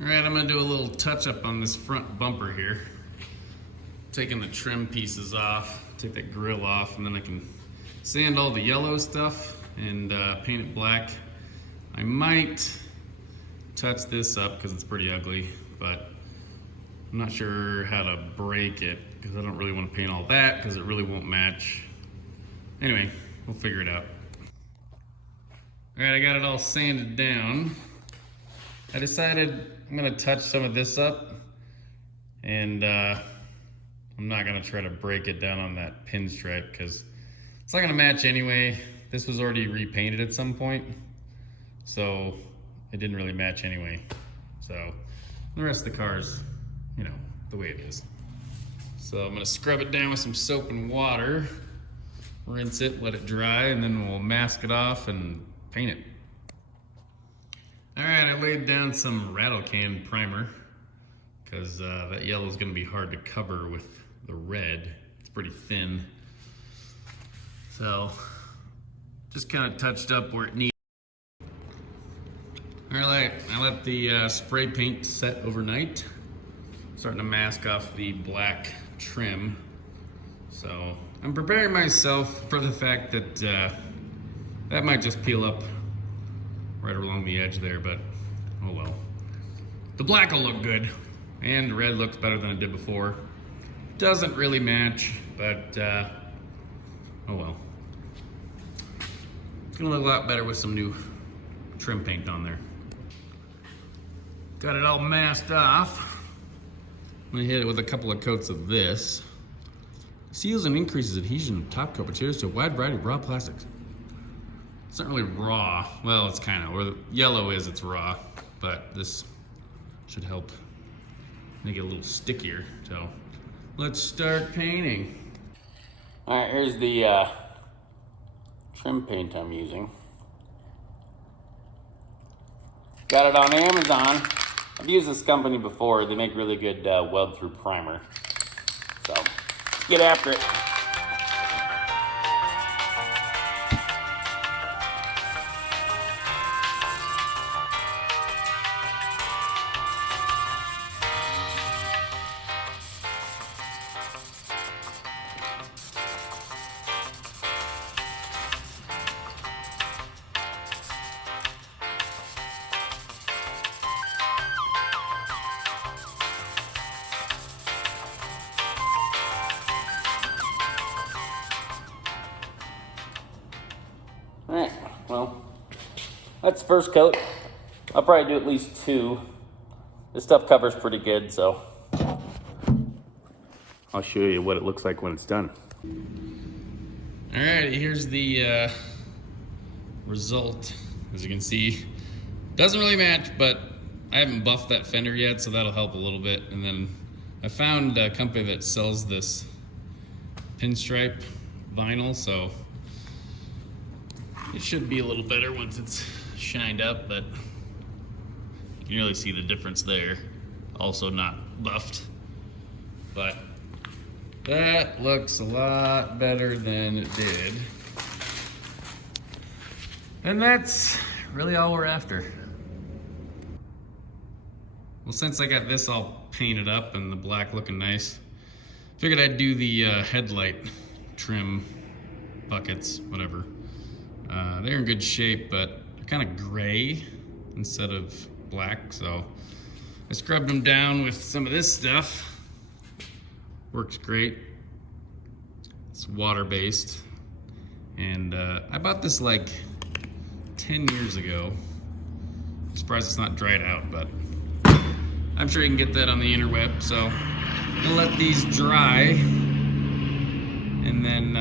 All right, I'm gonna do a little touch up on this front bumper here. Taking the trim pieces off, take that grill off, and then I can sand all the yellow stuff and paint it black. I might touch this up because it's pretty ugly, but I'm not sure how to break it because I don't really want to paint all that because it really won't match. Anyway, we'll figure it out. All right, I got it all sanded down. I decided I'm gonna touch some of this up, and I'm not gonna try to break it down on that pinstripe because it's not gonna match anyway. This was already repainted at some point, so it didn't really match anyway. So the rest of the car's, you know, the way it is. So I'm gonna scrub it down with some soap and water, rinse it, let it dry, and then we'll mask it off and paint it. All right, I laid down some rattle can primer because that yellow is going to be hard to cover with the red. It's pretty thin. So just kind of touched up where it needs. All right, I let the spray paint set overnight. Starting to mask off the black trim. So I'm preparing myself for the fact that that might just peel up right along the edge there, but oh well. The black will look good, and the red looks better than it did before. Doesn't really match, but oh well. It's gonna look a lot better with some new trim paint on there. Got it all masked off. I'm gonna hit it with a couple of coats of this. Seals and increases adhesion of top coat materials to a wide variety of raw plastics. It's not really raw. Well, it's kind of, where the yellow is, it's raw, but this should help make it a little stickier. So let's start painting. All right, here's the trim paint I'm using. Got it on Amazon. I've used this company before. They make really good weld-through primer. So get after it. All right, well, that's the first coat. I'll probably do at least 2. This stuff covers pretty good, so I'll show you what it looks like when it's done. All right, here's the result. As you can see, doesn't really match, but I haven't buffed that fender yet, so that'll help a little bit. And then I found a company that sells this pinstripe vinyl, so it should be a little better once it's shined up, but you can really see the difference there. Also not buffed, but that looks a lot better than it did. And that's really all we're after. Well, since I got this all painted up and the black looking nice, figured I'd do the headlight trim buckets, whatever. They're in good shape, but they're kind of gray instead of black, so I scrubbed them down with some of this stuff. Works great. It's water-based, and I bought this like 10 years ago. I'm surprised it's not dried out, but I'm sure you can get that on the interweb, so I'll let these dry and then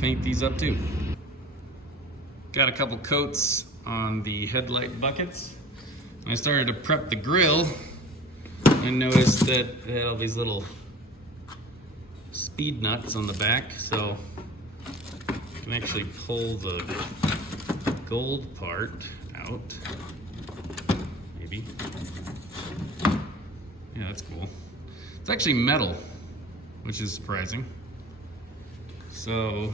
paint these up too. Got a couple coats on the headlight buckets. I started to prep the grill and noticed that it had all these little speed nuts on the back, so I can actually pull the gold part out. Maybe. Yeah, that's cool. It's actually metal, which is surprising. So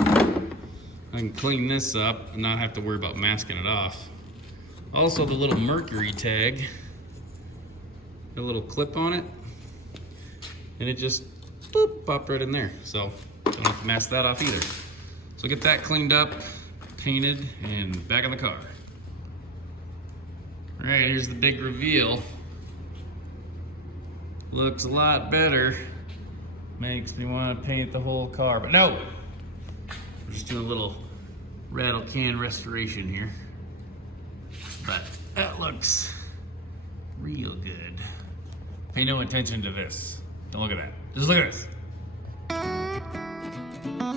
I can clean this up and not have to worry about masking it off. Also, the little Mercury tag a little clip on it, and it just boop, popped right in there. So don't have to mask that off either. So get that cleaned up, painted, and back in the car. All right, here's the big reveal. Looks a lot better. Makes me want to paint the whole car, but no. We're just doing a little rattle can restoration here. But that looks real good. Pay no attention to this. Don't look at that. Just look at this.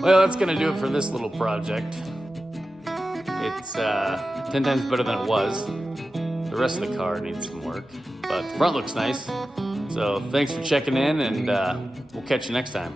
Well, that's gonna do it for this little project. It's 10 times better than it was. The rest of the car needs some work, but the front looks nice. So thanks for checking in, and we'll catch you next time.